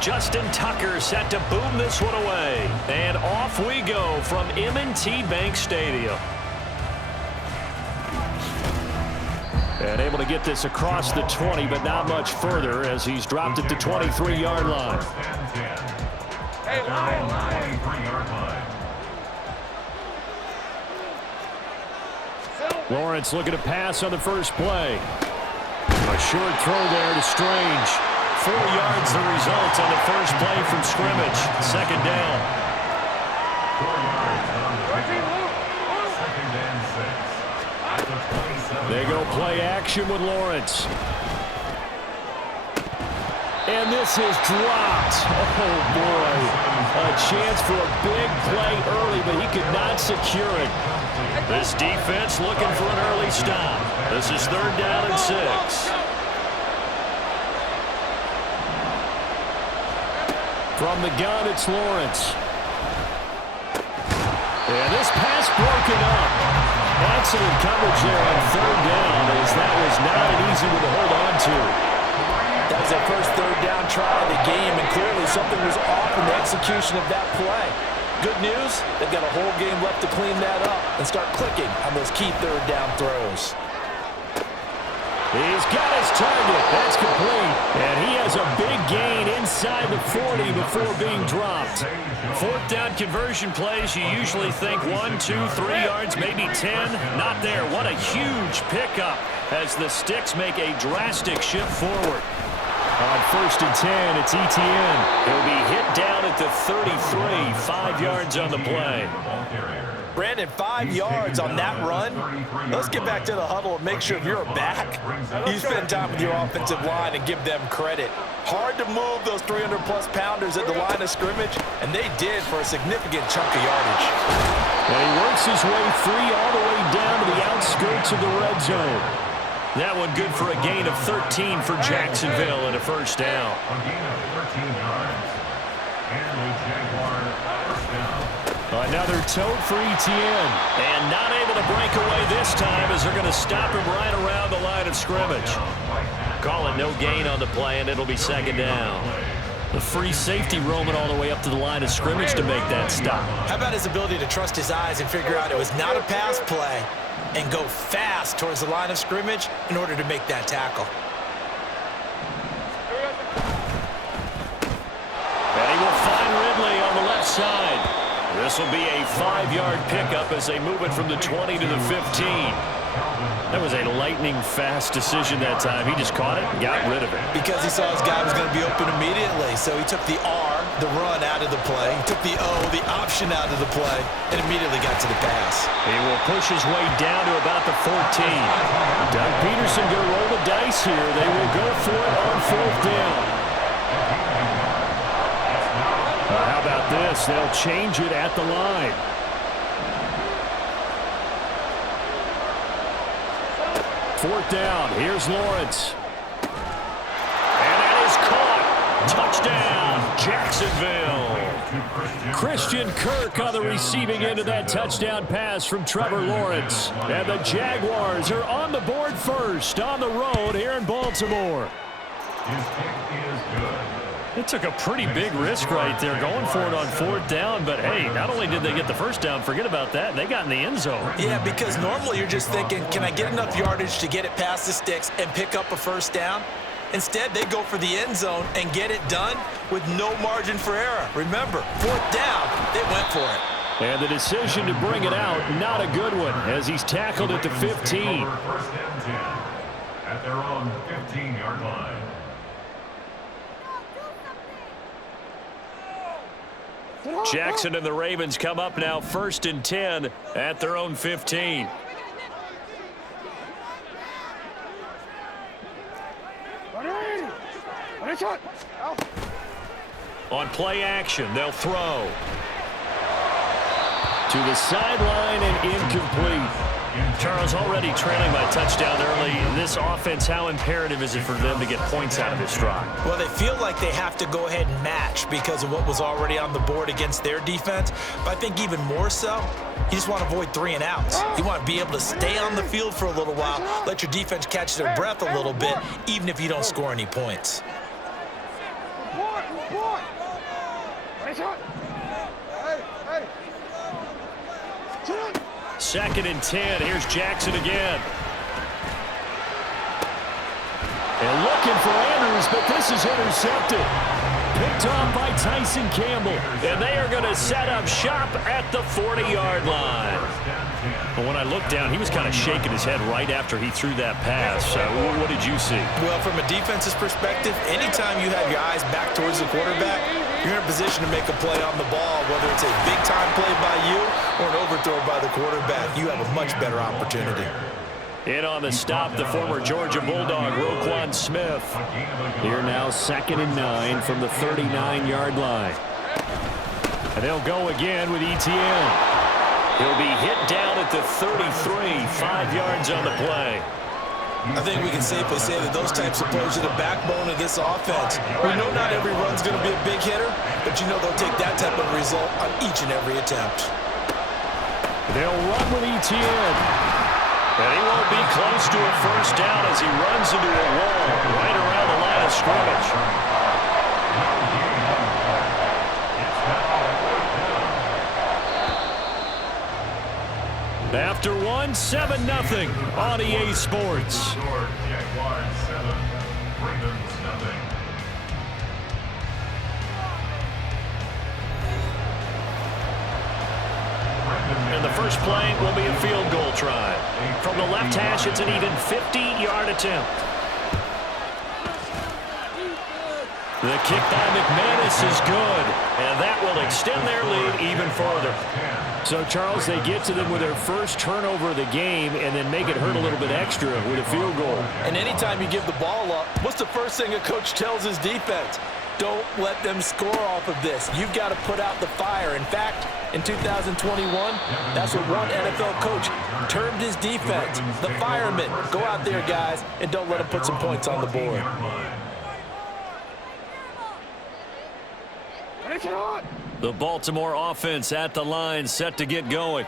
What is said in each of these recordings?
Justin Tucker set to boom this one away. And off we go from M&T Bank Stadium. And able to get this across the 20, but not much further as he's dropped it to 23-yard line. Hey, line. Lawrence looking to pass on the first play. A short throw there to Strange. 4 yards the result on the first play from scrimmage. Second down. 4 yards on the second and 6. They go play action with Lawrence. And this is dropped. Oh, boy. A chance for a big play early, but he could not secure it. This defense looking for an early stop. This is 3rd down and 6. From the gun, it's Lawrence. And this pass broken up. Excellent coverage there on 3rd down, as that was not an easy one to hold on to. That was their first 3rd down try of the game, and clearly something was off in the execution of that play. Good news, they've got a whole game left to clean that up and start clicking on those key 3rd down throws. He's got his target. That's complete. And he has a big gain inside the 40 before being dropped. 4th down conversion plays, you usually think 1, 2, 3 yards, maybe 10. Not there. What a huge pickup as the Sticks make a drastic shift forward. On 1st and 10, it's Etienne. He'll be hit down at the 33, 5 yards on the play. Brandon, 5 yards on that run. Let's get back to the huddle and make sure if you're back, you spend time with your offensive line and give them credit. Hard to move those 300-plus pounders at the line of scrimmage, and they did for a significant chunk of yardage. And he works his way free all the way down to the outskirts of the red zone. That one good for a gain of 13 for Jacksonville and a first down. A gain of 13 yards. And the Jaguars first down. Another tote for Etienne. And not able to break away this time as they're going to stop him right around the line of scrimmage. Call it no gain on the play, and it'll be 2nd down. The free safety roaming all the way up to the line of scrimmage to make that stop. How about his ability to trust his eyes and figure out it was not a pass play and go fast towards the line of scrimmage in order to make that tackle. And he will find Ridley on the left side. This will be a 5-yard pickup as they move it from the 20 to the 15. That was a lightning-fast decision that time. He just caught it and got rid of it. Because he saw his guy was going to be open immediately, so he took the R, the run, out of the play. He took the O, the option, out of the play, and immediately got to the pass. He will push his way down to about the 14. Doug Peterson going to roll the dice here. They will go for it on 4th down. How about this? They'll change it at the line. Fourth down. Here's Lawrence. And that is caught. Touchdown, Jacksonville. Christian Kirk on the receiving end of that touchdown pass from Trevor Lawrence. And the Jaguars are on the board first on the road here in Baltimore. His kick is good. It took a pretty big risk right there going for it on 4th down, but hey, not only did they get the first down, forget about that, they got in the end zone. Yeah, because normally you're just thinking, can I get enough yardage to get it past the sticks and pick up a first down? Instead, they go for the end zone and get it done with no margin for error. Remember, 4th down, they went for it. And the decision to bring it out, not a good one, as he's tackled at the 15. First and 10 at their own 15-yard line. Jackson and the Ravens come up now 1st and 10 at their own 15. On play action, they'll throw. To the sideline and incomplete. Charles, already trailing by touchdown early. This offense, how imperative is it for them to get points out of this drive? Well, they feel like they have to go ahead and match because of what was already on the board against their defense. But I think even more so, you just want to avoid 3 and outs. You want to be able to stay on the field for a little while, let your defense catch their breath a little bit, even if you don't score any points. Second and 10. Here's Jackson again. And looking for Andrews, but this is intercepted. Picked off by Tyson Campbell. And they are going to set up shop at the 40-yard line. But when I looked down, he was kind of shaking his head right after he threw that pass. What did you see? Well, from a defense's perspective, anytime you have your eyes back towards the quarterback, you're in a position to make a play on the ball, whether it's a big-time play by you or an overthrow by the quarterback. You have a much better opportunity. In on the stop, the former Georgia Bulldog, Roquan Smith. Here now, 2nd and 9 from the 39-yard line. And they'll go again with Etienne. He'll be hit down at the 33, 5 yards on the play. I think we can safely say that those types of plays are the backbone of this offense. We know not every run's going to be a big hitter, but you know they'll take that type of result on each and every attempt. They'll run with Etienne. And he won't be close to a first down as he runs into a wall right around the line of scrimmage. After 1, 7-0 on EA Sports. And the first play will be a field goal try. From the left hash, it's an even 50-yard attempt. The kick by McManus is good, and that will extend their lead even further. So, Charles, they get to them with their first turnover of the game and then make it hurt a little bit extra with a field goal. And anytime you give the ball up, what's the first thing a coach tells his defense? Don't let them score off of this. You've got to put out the fire. In fact, in 2021, that's what one NFL coach termed his defense. The firemen. Go out there, guys, and don't let them put some points on the board. The Baltimore offense at the line, set to get going.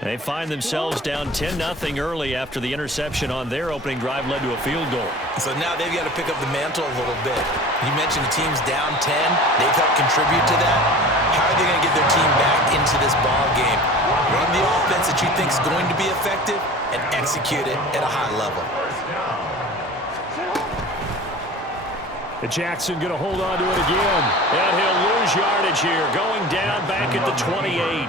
They find themselves down 10-0 early after the interception on their opening drive led to a field goal. So now they've got to pick up the mantle a little bit. You mentioned the team's down 10. They've helped contribute to that. How are they going to get their team back into this ball game? Run the offense that you think is going to be effective and execute it at a high level. Jackson going to hold on to it again. And he'll lose yardage here, going down back at the 28.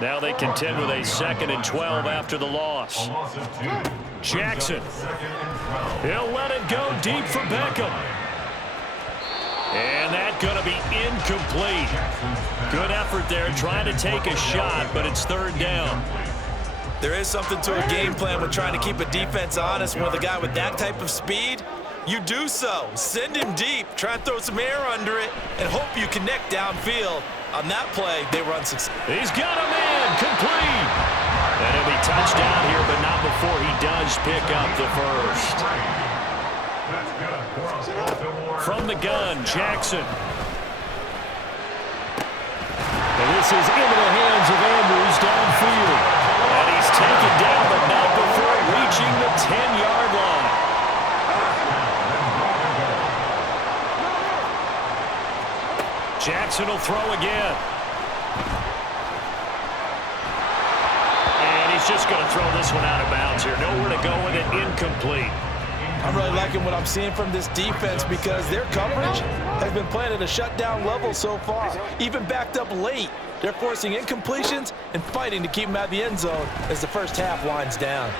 Now they contend with a 2nd and 12 after the loss. Jackson. He'll let it go deep for Beckham. And that's going to be incomplete. Good effort there trying to take a shot, but it's 3rd down. There is something to a game plan with trying to keep a defense honest. With a guy with that type of speed, you do so. Send him deep, try and throw some air under it, and hope you connect downfield. On that play, they run success. He's got a man, complete. And he'll be touchdown here, but not before he does pick up the first. From the gun, Jackson. And this is into the hands of Andrews downfield. And he's taken down, but not before reaching the 10-yard line. Jackson will throw again. And he's just going to throw this one out of bounds here. Nowhere to go with it, incomplete. I'm really liking what I'm seeing from this defense because their coverage has been playing at a shutdown level so far. Even backed up late, they're forcing incompletions and fighting to keep them out of the end zone as the first half winds down.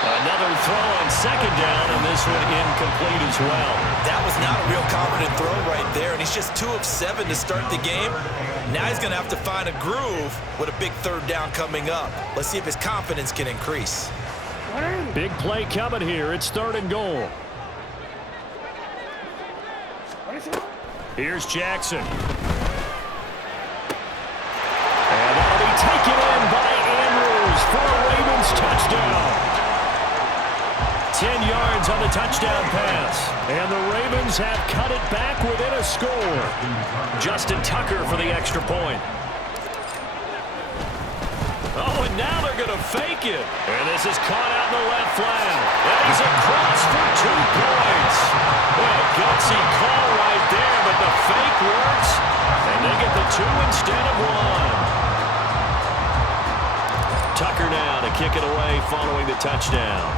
Another throw on 2nd down, and this one incomplete as well. That was not a real confident throw right there, and he's just 2 of 7 to start the game. Now he's going to have to find a groove with a big 3rd down coming up. Let's see if his confidence can increase. Big play coming here. It's 3rd and goal. Here's Jackson. And that'll be taken in by Andrews for a 10 yards on the touchdown pass. And the Ravens have cut it back within a score. Justin Tucker for the extra point. Oh, and now they're going to fake it. And this is caught out in the left flank. And he's across for 2 points. Well, a gutsy call right there, but the fake works. And they get the 2 instead of 1. Tucker now to kick it away following the touchdown.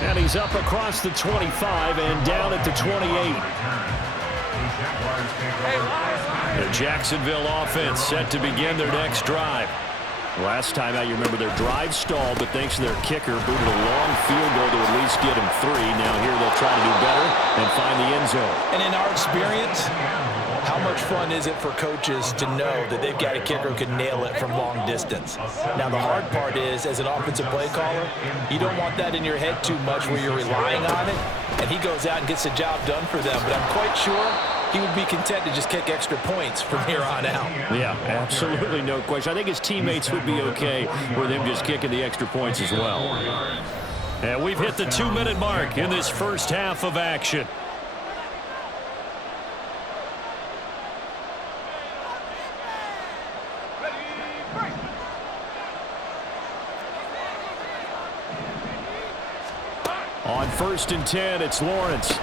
And he's up across the 25 and down at the 28. The Jacksonville offense set to begin their next drive. Last time out, you remember their drive stalled, but thanks to their kicker, booted a long field goal to at least get him 3. Now here they'll try to do better and find the end zone. And in our experience, how much fun is it for coaches to know that they've got a kicker who can nail it from long distance? Now, the hard part is, as an offensive play caller, you don't want that in your head too much where you're relying on it, and he goes out and gets the job done for them. But I'm quite sure he would be content to just kick extra points from here on out. Yeah, absolutely no question. I think his teammates would be okay with him just kicking the extra points as well. And we've hit the 2-minute mark in this first half of action. On 1st and 10, it's Lawrence.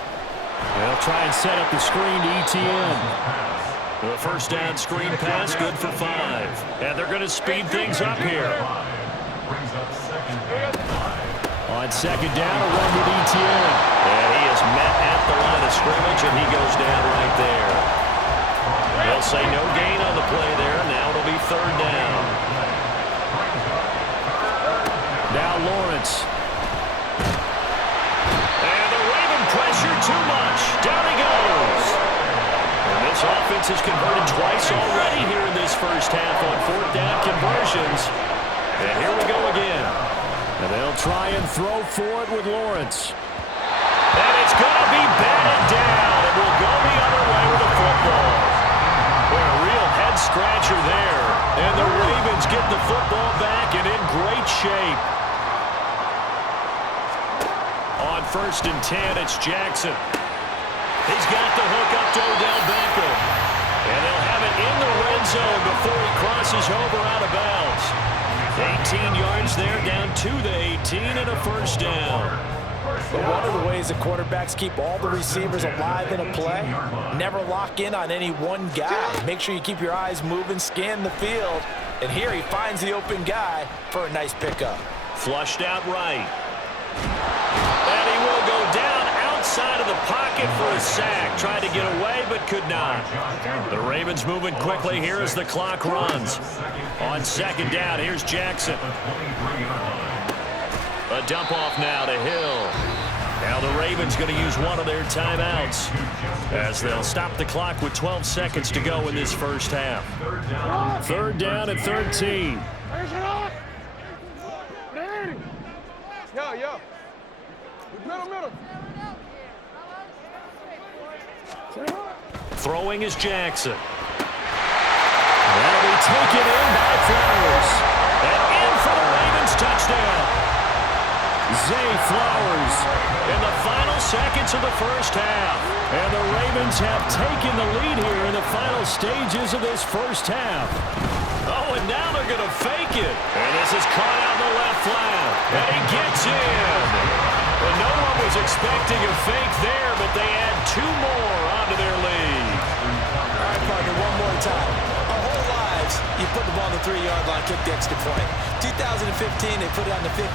They'll try and set up the screen to ETN. The first down screen pass, good for 5. And they're going to speed things up here. On 2nd down, a run with ETN. And he is met at the line of scrimmage, and he goes down right there. They'll say no gain on the play there. Now it'll be 3rd down. Now Lawrence. Pressure too much. Down he goes. And this offense has converted twice already here in this first half on 4th down conversions. And here we go again. And they'll try and throw for it with Lawrence. And it's going to be batted down. And we'll go the other way with the football. Well, a real head scratcher there. And the Ravens get the football back and in great shape. On 1st and 10, it's Jackson. He's got the hook up to Odell Beckham. And they'll have it in the red zone before he crosses over out of bounds. 18 yards there, down to the 18 and a first down. But one of the ways the quarterbacks keep all the receivers alive in a play, never lock in on any one guy. Make sure you keep your eyes moving, scan the field. And here he finds the open guy for a nice pickup. Flushed out right. And he will go down outside of the pocket for a sack. Tried to get away, but could not. The Ravens moving quickly here as the clock runs. On 2nd down, here's Jackson. A dump off now to Hill. Now the Ravens going to use one of their timeouts as they'll stop the clock with 12 seconds to go in this first half. 3rd down and 13. Yo. Middle. Throwing is Jackson. That'll be taken in by Flowers. And in for the Ravens touchdown. Zay Flowers in the final seconds of the first half. And the Ravens have taken the lead here in the final stages of this first half. Oh, and now they're going to fake it. And this is caught out in the left flat. And he gets in. And no one was expecting a fake there, but they add 2 more onto their lead. All right, partner, one more time. Our whole lives, you put the ball on the 3-yard line, kick the extra point. 2015, they put it on the 15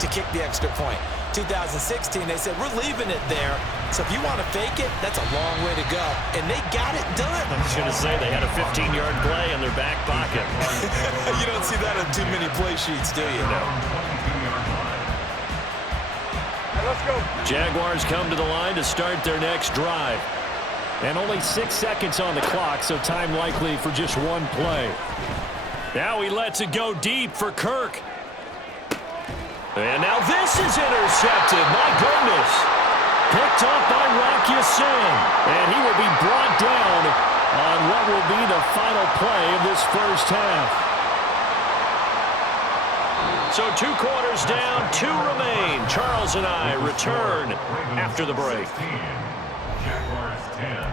to kick the extra point. 2016, they said, we're leaving it there. So if you want to fake it, that's a long way to go. And they got it done. I was going to say they had a 15-yard play in their back pocket. You don't see that on too many play sheets, do you? No. Let's go. Jaguars come to the line to start their next drive. And only 6 seconds on the clock, so time likely for just one play. Now he lets it go deep for Kirk. And now this is intercepted. My goodness. Picked up by Rock Ya-Sin. And he will be brought down on what will be the the final play of this first half. So 2 quarters down, 2 remain. Charles and I return after the break. Jaguars 10.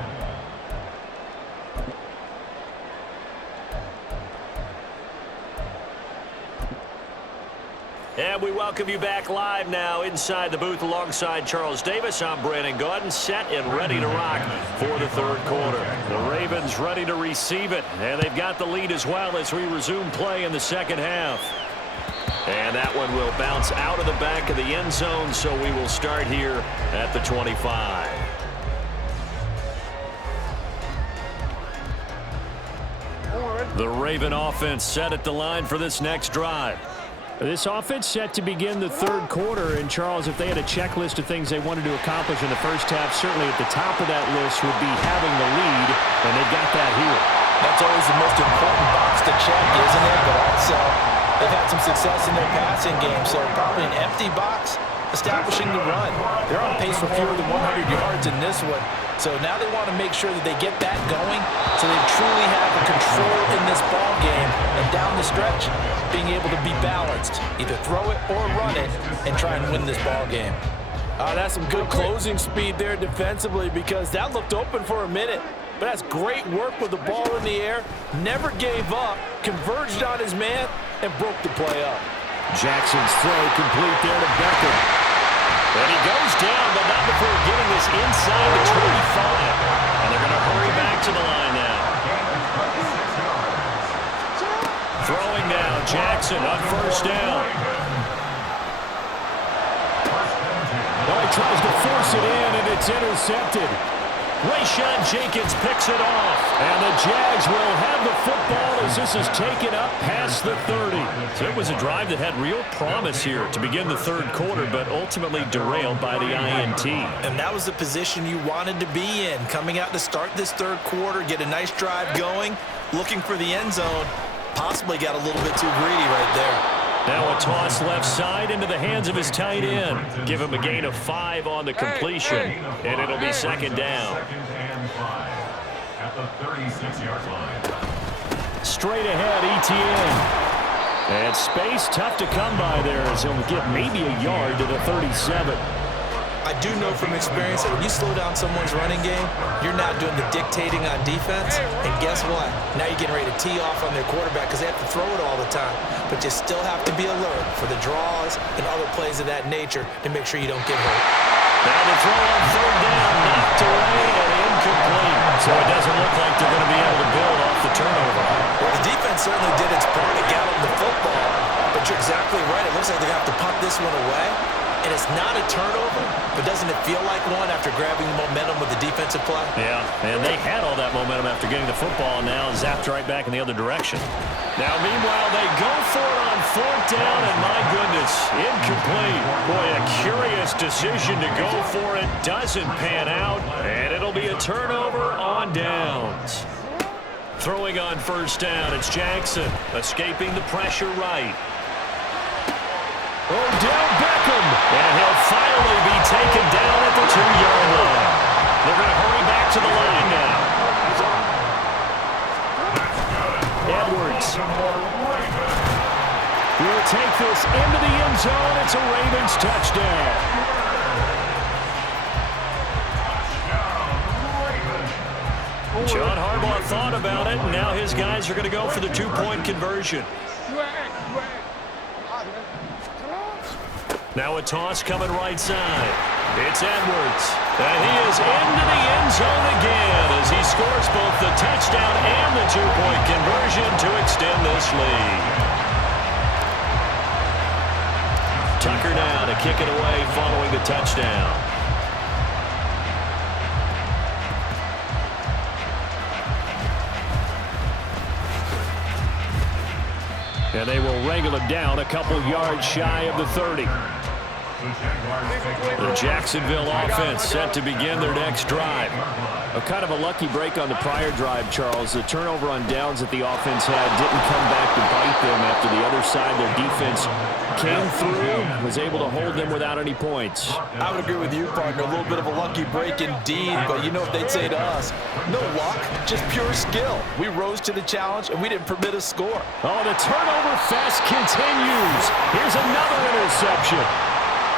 And we welcome you back live now inside the booth alongside Charles Davis. I'm Brandon Gaudin, set and ready to rock for the third quarter. The Ravens ready to receive it, and they've got the lead as well as we resume play in the second half. And that one will bounce out of the back of the end zone, so we will start here at the 25. The Raven offense set at the line for this next drive. This offense set to begin the third quarter, and Charles, if they had a checklist of things they wanted to accomplish in the first half, certainly at the top of that list would be having the lead, and they've got that here. That's always the most important box to check, isn't it? But also, they've had some success in their passing game, so probably an empty box establishing the run. They're on pace for fewer than 100 yards in this one, so now they want to make sure that they get that going so they truly have a control in this ball game, and down the stretch, being able to be balanced, either throw it or run it, and try and win this ball game. That's some good closing speed there defensively, because that looked open for a minute. But that's great work with the ball in the air. Never gave up, converged on his man, and broke the play up. Jackson's throw complete there to Beckham. And he goes down, but not before getting this inside the 25. And they're going to hurry back to the line now. Throwing now, Jackson on first down. Oh, he tries to force it in, and it's intercepted. Rayshawn Jenkins picks it off, and the Jags will have the football as this is taken up past the 30. So it was a drive that had real promise here to begin the third quarter, but ultimately derailed by the INT. And that was the position you wanted to be in, coming out to start this third quarter, get a nice drive going, looking for the end zone. Possibly got a little bit too greedy right there. Now a toss left side into the hands of his tight end. Give him a gain of 5 on the completion, and it'll be second down. Second and 5 at the 36-yard line. Straight ahead, ETN. And space tough to come by there as he'll get maybe a yard to the 37. I do know from experience that when you slow down someone's running game, you're now doing the dictating on defense. And guess what? Now you're getting ready to tee off on their quarterback because they have to throw it all the time. But you still have to be alert for the draws and other plays of that nature to make sure you don't get hurt. Now the throw on third down, knocked away and incomplete. So it doesn't look like they're going to be able to build off the turnover. Well, the defense certainly did its part to gallop the football. But you're exactly right. It looks like they're going to have to punt this one away. And it's not a turnover, but doesn't it feel like one after grabbing momentum with the defensive play? Yeah, and they had all that momentum after getting the football, and now zapped right back in the other direction. Now, meanwhile, they go for it on fourth down, and my goodness, incomplete. Boy, a curious decision to go for it. Doesn't pan out, and it'll be a turnover on downs. Throwing on first down, it's Jackson, escaping the pressure right. Odell Beckham, and he'll finally be taken down at the 2-yard line. They're going to hurry back to the line now. Edwards will take this into the end zone. It's a Ravens touchdown. John Harbaugh thought about it, and now his guys are going to go for the 2-point conversion. Now a toss coming right side. It's Edwards. And he is into the end zone again as he scores both the touchdown and the 2-point conversion to extend this lead. Tucker now to kick it away following the touchdown. And they will wrangle him down a couple yards shy of the 30. The Jacksonville offense set to begin their next drive. A kind of a lucky break on the prior drive, Charles. The turnover on downs that the offense had didn't come back to bite them after the other side. Their defense came through, was able to hold them without any points. I would agree with you, partner. A little bit of a lucky break indeed, but you know what they'd say to us? No luck, just pure skill. We rose to the challenge, and we didn't permit a score. Oh, the turnover fest continues. Here's another interception.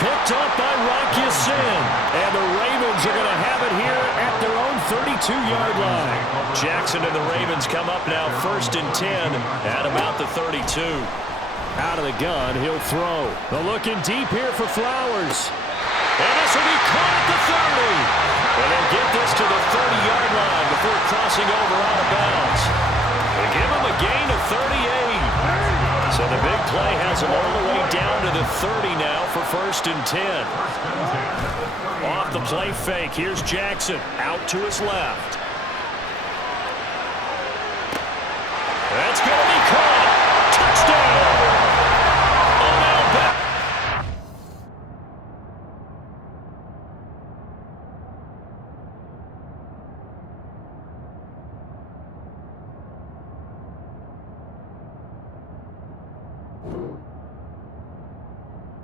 Picked up by Rocky Sin. And the Ravens are going to have it here at their own 32-yard line. Jackson and the Ravens come up now 1st and 10 at about the 32. Out of the gun, he'll throw. The looking deep here for Flowers. And this will be caught at the 30. And they'll get this to the 30-yard line before crossing over out of bounds. They give him a gain of 38. So the big play has him all the way down to the 30 now for 1st and 10. Off the play fake, here's Jackson out to his left. That's going to